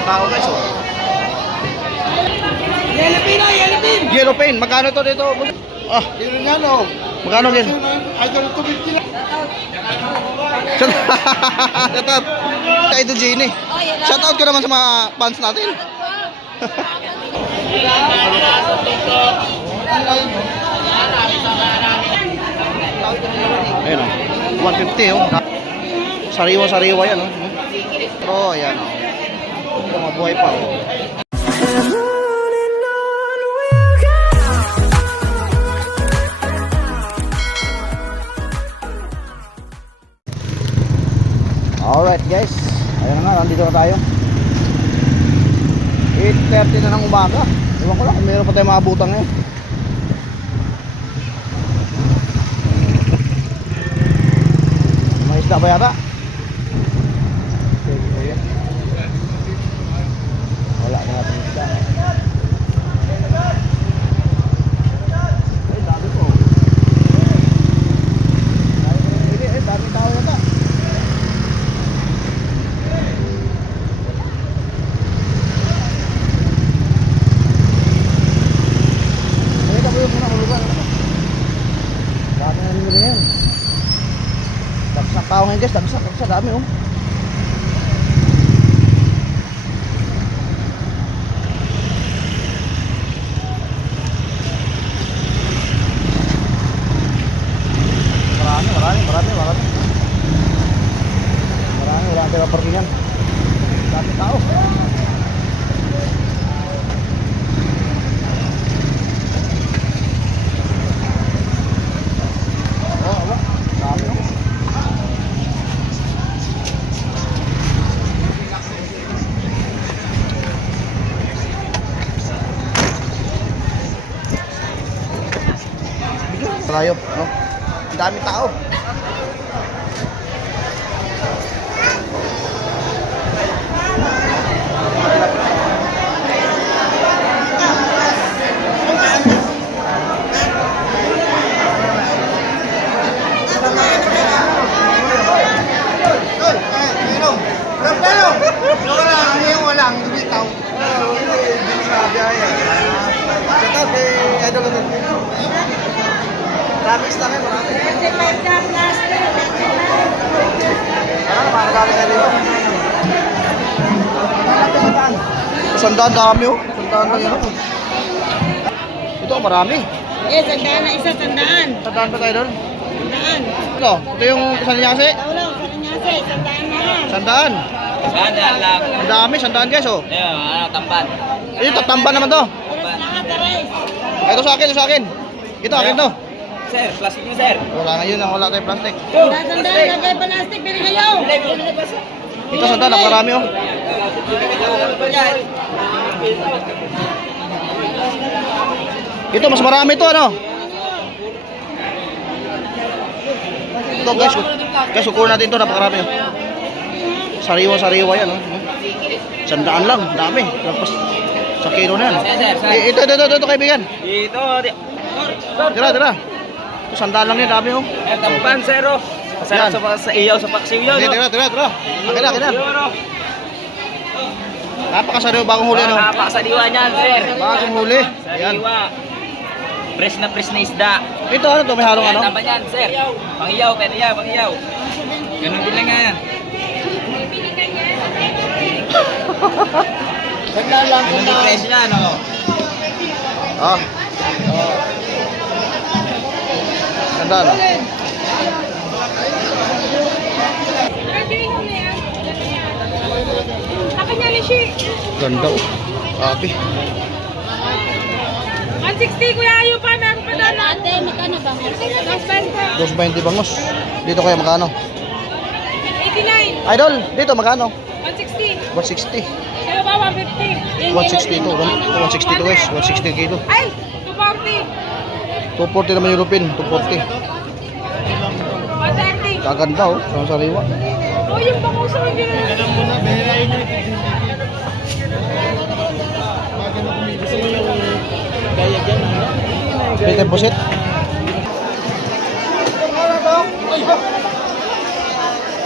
mga tao guys. Oh. Yellow pin, yellow pin. Yellow pain, magkano to dito? Ah, Yun nga no. magkano guys? Idol 250 lang. Shoutout. Kay Idol Jenny. Shoutout ko naman sa mga fans natin. Ayun oh. 150 oh. Sariwa-sariwa yan oh. Pero ayan oh. Mabuhay pa oh. Alright guys, ayun na nga, nandito na tayo. 8:30 na ng umaga. Ewan ko lang kung meron pa tayong mga butang ngayon. May isda ba yata? Wala na natin isda. Ay, dami po. Ay, dami tao yata. Tao ngayon guys, dagsa, dami oh. Marami, wala tayong parkingan. Dami tao. Tayo, no? Ang daming tao. Maraming isda ngayon, marami. Sandaan dami oh. Sandaan lang yun. Ito marami. Eh, sandaan na isa, sandaan. Sandaan pa tayo doon. Sandaan. Ito, ito yung sanyasi. Tawlang, saranyase, sandaan na. Sandaan. Sandaan lang. Ang dami, sandaan guys oh. Ayun, tamban. Ito, tamban naman to. Oras lahat, aray. Ito sa akin, ito sa akin. Ito, akin to. Sir, plastic mo, sir. Wala ngayon, wala tayong plastic. Sandaan, lagay plastic, bili kayo. Ito sandaan, naparami oh. Ito, mas marami ito ano. Ito guys, guys, ukur natin ito, napakarami oh. Sariwa-sariwa yan oh. Sandaan lang, dami. Tapos sa kilo na yan. Ito kaibigan. Dito. Tira. Ito sandaan lang yan, dami oh. Tamban, sir. Masarap sa iyaw, sa paksiw yun. Tira. Akin na. Napakasariwa, bagong huli ano. Napakasariwa niyan, sir. Bagong huli. Ayan. Sariwa. Press na isda. Ito ano to, may halong ano? Tamban yan, sir. Pangiyaw. Ganun din lang yan. Sandaan lang Ganun din press niya, no? Ah. Sandaan. Ganda oh. Api. 160, kuya, ayo pa, meron pa doon. Ate, magkano ba? 220 bangos. Dito kaya magkano? 89, Idol, dito magkano? 160. 160. Sino ba, 150? 160 to. 160 to guys. 160 kilo. Ay, 240. 240 naman yung lupin. 240. 130. Kaganda oh. Sa sariwa. Oh, yung banguso, hindi na. Peter Buset.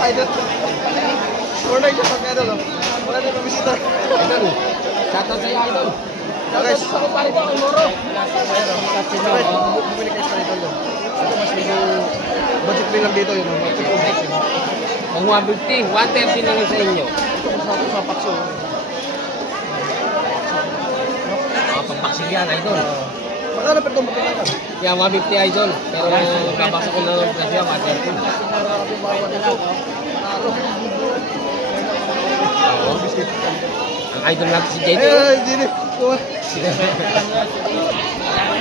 Idol. Wala na yung pag-idol oh. Wala na yung bisita. Guys. Bumili kayo sa idol. Ito mas medyo budget lang dito yun. Ang 150, 130 na lang sa inyo. Ito kung sa paksyo. Pampaksig yan, idol. Magkano pa itong magkano? Yan, 150 idol. Pero kapasa ko na lang kasi yan, 130. Ang idol natin si JT.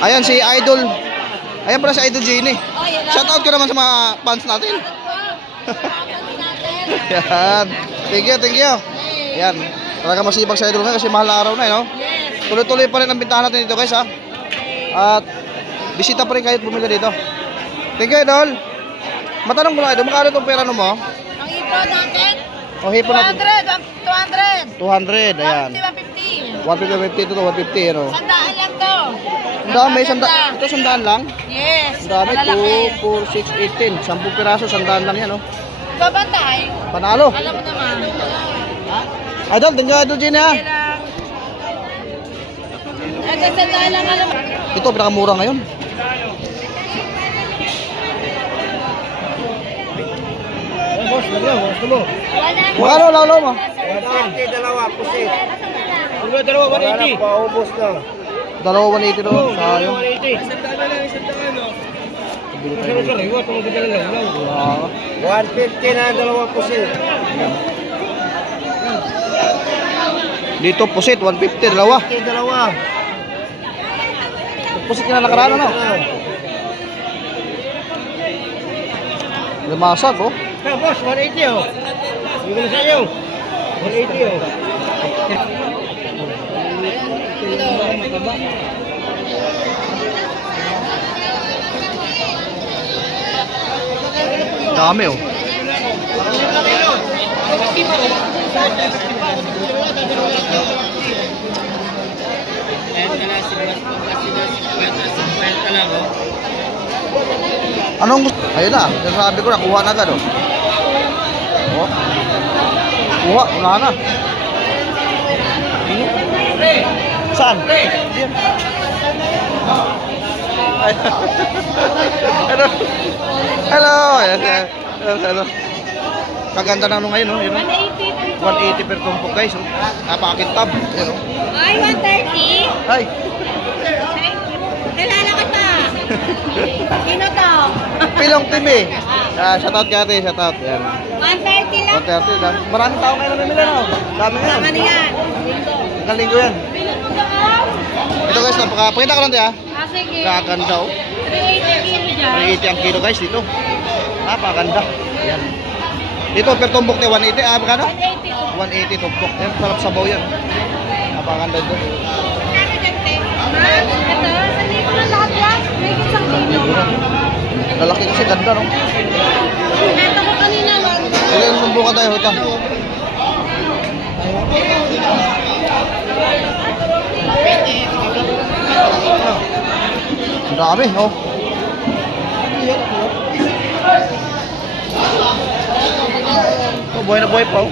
Ayan si Idol. Ayan pala si Idol Jenny. Shoutout ko naman sa mga fans natin. Yan. Thank you. Yan. Talaga masipag sa Idol ngayon kasi mahal na araw na, no? Tuloy-tuloy pa rin ang bintahan natin dito, guys, ha? At bisita pa rin kayo at bumili dito. Thank you, Idol. Matanong ko lang, Idol, magkano itong pera mo? Ang ipo natin, O hipon natin. 200, 200, ayan. 150. 150 to 150, ano? Sandaan lang to. Ang dami, ito sandaan lang. Yes. Ang dami, malalaki. 2, 4, 6, 18. 10 piraso, sandaan lang yan, oh. Babantay. Panalo. Alam mo naman. Idol, thank you, Idol Jenny, ha? Kaya lang. Ito sandaan lang, alam mo. Ito, pinakamura ngayon. Magkano lalo mo? 150, dalawa, pusit. Dalawa, 180. Paubos na. Dalawa 180 doon. Sayang. 150 na dalawa pusit. Dito pusit, 150, dalawa. Dalawa. Pusit ka na nakaraan, ano? Limasag, oh. Boss, 180 oh. Hindi ko na sa iyo. 180 oh. Dami, oh. Anong gusto? Ayun na, sabi ko na, kuha na agad, oh. Oh. Kuha, wala na. Saan? Diyan. Ay. Hello. Hello. Hello. Kaganda na nung ngayon, no? Yun, 180 per tumpok, guys. Oh. Napakakintab. Ayan, oh. Ay, 130. Ay. Kilala ka pa. Sino to? Pilong team, eh. Shoutout ka ate, shoutout. Ayan. 130 lang. 130 lang. Maraming tao ngayon na namimili, no? Dami ngayon. Ano yan? Ilang linggo yan. Ito, guys, pakita ko lang, ha? Ah, sige. Kakanda, oh. 380 kilo dyan. 380 ang kilo, guys, dito. Napakaganda. Ayan. Dito, per tumbok ni 180. Magkano? 180 to. 180 tumbok. Ayan, sarap sabaw yan. Napakaganda ito. Kano dyan, te? Ma'am, ito, sabi ko na lahat yan. May isang kilo. Lalaki kasi ganda, no? Ito ko kanina, Sige, sumbukan tayo, ito. Ang dami, no? Oh, buhay na buhay pa, oh.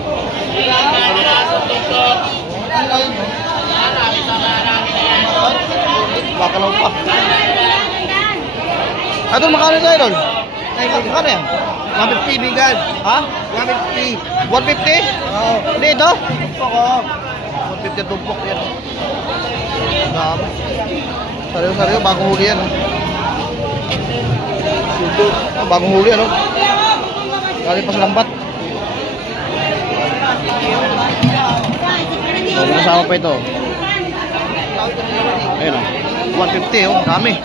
Bakalaw pa. Idol, makano tayo, Idol? Makano yan? 150 bigan. Ha? 150. 150? Oo. Hindi ito? Oo. 150 tumpok yan. Dami. Sariyo-sariyo, bagong huli yan. Bagong huli, ano? Galing pa sa lambat. So, kasama pa ito. Ayun, oh. 150, oh. Dami.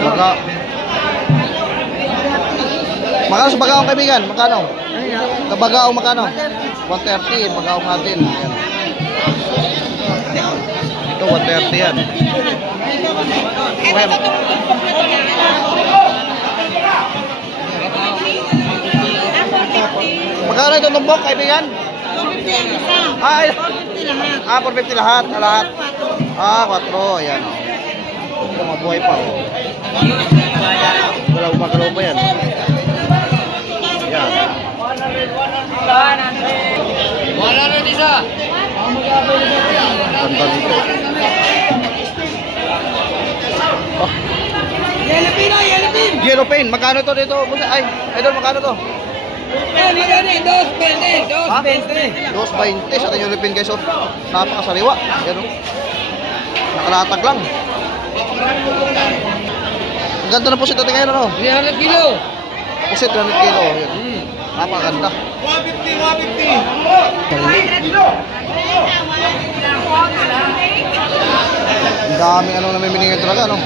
Baga. Magkano sa bagaong, kaibigan? Magkano? Sa bagaong, magkano? 130, bagaong natin. Ayan. Ito, 130 yan. Okay. Magkano ito tumbok, kaibigan? 450 lahat. 450 lahat. 4. Ayan, oh. Ito, mabuhay pa, oh. Magalaw pa yan. Ayan. Ganda dito. Oh, Yellow pin, oh, yellow pin. yellow paint. Magkano to dito? Ay, idol, magkano to? Magkano? 2.20. Ha? 2.20 sa ating yellow paint guys. Oh. Napakasariwa. Yan oh. Nakalatag lang. Ang ganda na po si Tati ngayon ano? 300 kilo. Pusit 200 kilo. Yan. Napakaganda. 150. Ang daming ano namimili ngayon talaga ano?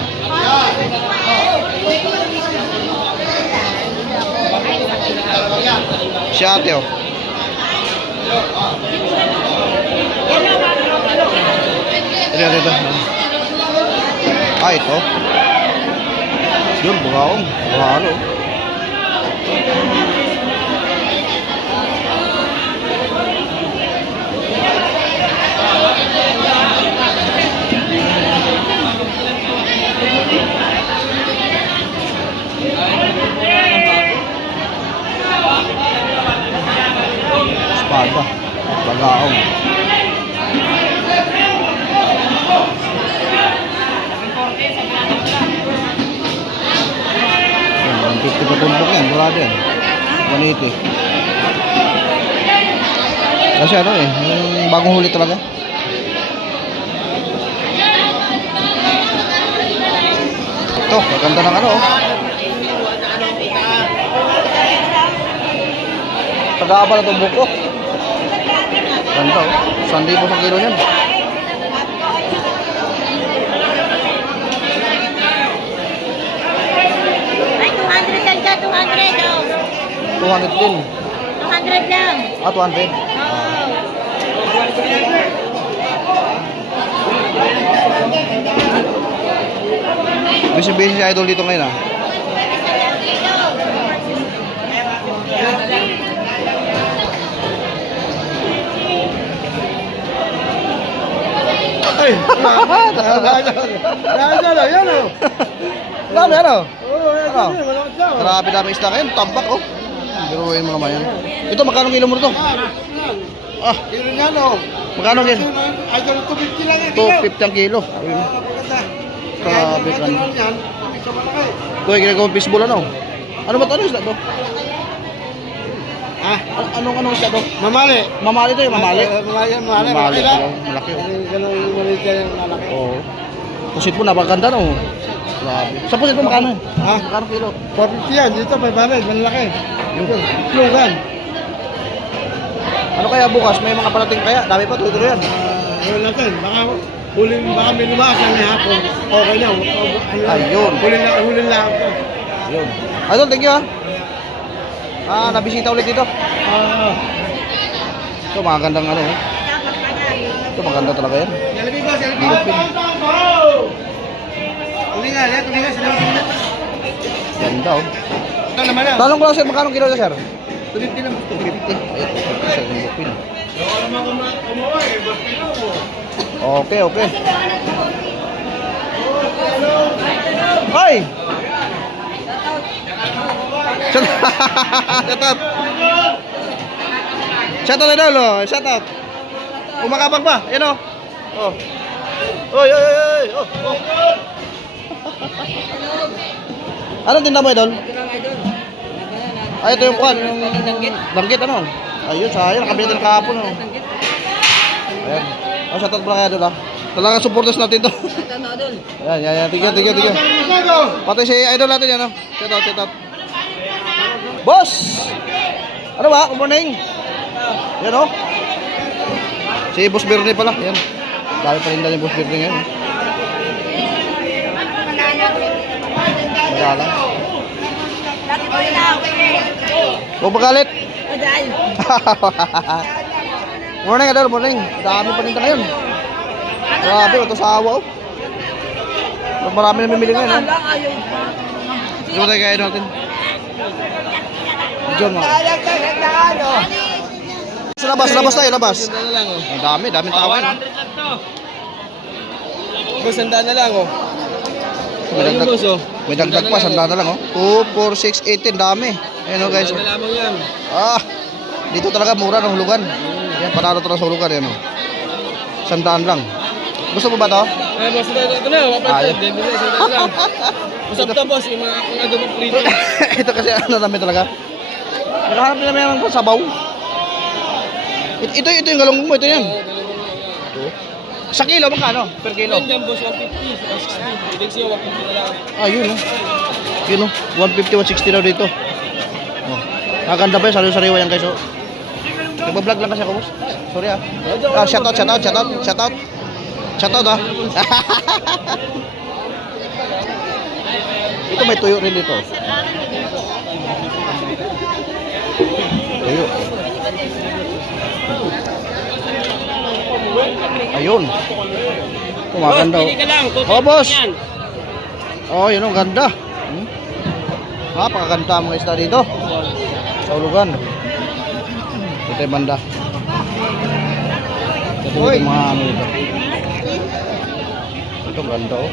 Si ate oh. Ito. Ah, ito. Yun, bukaong. Buhalo. Espada. Bagaong. Yan, 150 pa tumpok yan. Murado yan. 180. Kasi ano eh, yung bagong huli talaga. Ito, maganda ng ano oh. Pag-aaba na itong buko. Ganda oh. 1,000 sa kilo yan. Ay, 200 lang siya, 200 oh. 200 din. 200 lang. Ah, 200. Busy-busy si Idol dito ngayon ah. Ay, yan oh. Dami ano? Oo, yan Ano? yan. Malakas daw. Grabe dami isda ngayon. Tambak oh. Biruin mo naman yan. Ito, magkano kilo mo ito? Ah, Kilo nga no. magkano kilo? Ay, 250 lang eh. 250 ang kilo. Maganda. Grabe ka na. Yan, isa malaki. Ito, ginagawang fishbowl ano? Ano ba ito? Ano isda ito? Ah, Anong isda ito? mamali. Mamali ito yung mamali. Mamali, Mamali malaki lang. ito. Malaki oh. Ganun yung maliit yan, malaki. Oo. Pusit po, napaganda no. Grabe. Sa pusit po, magkano? Ha? Magkano kilo? 450 yan, dito 500, malaki. Lugan. Ano kaya bukas? May mga parating kaya? Dami pa, tuloy yan. Ayun natin, baka baka may lumakas na may hapon. Okay na. Ayun. Huli lang. Ayun. Idol, thank you ha. Ah, nabisita ulit dito. Ito, magandang ano. Ito, maganda talaga yan. Yalabig ba? Lupin. Tulingan, tulingan. Ganda oh. Ito naman na. Tanong ko lang sir, magkano kilo na sir? 250 lang. 250. Ayun, 250 sa lupin. Okay. Hoy! Shout out! Shout out na daw, shout out! Umakabag ba? Yan o. Oh. Oy! Oh. Anong tinda mo, Idol? Ay, ito yung kwan, yung langgit ano? Ayun, sayang, nakabili din kahapon oh. Ayan. Oh, shout out pala kaya Idol ah. Talagang supporters natin to. Ayan. Tigil. Pati si Idol natin yan oh. Shout out. Boss! Ano ba? Good morning. Yan oh. Si Boss Bernie pala. Yan. Dami pa rin dahil yung Boss Bernie ngayon. Magala. Huwag magalit. Morning Idol, morning. Dami pa rin ngayon. Grabe, ito sa awa oh. Marami na mimili ngayon oh. Ito tayo kaya natin. Diyan mo. Labas tayo. Ang daming tao ngayon. Boss, sandaan na lang oh. May dagdag pa, sandaan na lang oh. 2, 4, 6, 18, dami. Ayan oh guys. Lamang yan. Ah, dito talaga mura ng hulugan. Yan, panalo to ng sulukan yan. Oh. 100 lang. Gusto mo ba to? Eh, boss, ito na. Ayos. Usap to, boss. Yung mga agad ng prito. Ito kasi ano namin talaga. Nakahanap din namin ng sabaw. Ito yung galunggong mo. Ito yan. Sa kilo, magkano? Per kilo? Yan dyan, boss. 150. 160. Ibig siya, 150 na lang. Ah, yun oh. Yun oh. 150, 160 daw dito. Oh. Nakaganda pa yun. Sariwa-sariwa yan guys oh. Nagbablog lang kasi ako boss. Sorry ah. Ah, shout out. Shout out ah. Ito may tuyo rin dito. Tuyo. Ayun. Maganda. Pili ka lang. Oh, boss. Oh, yun ang ganda. Napakaganda ang mga isda dito. Sa ulugan. Ito yung banda. Ito yung mga ano dito. Ito ang ganda oh.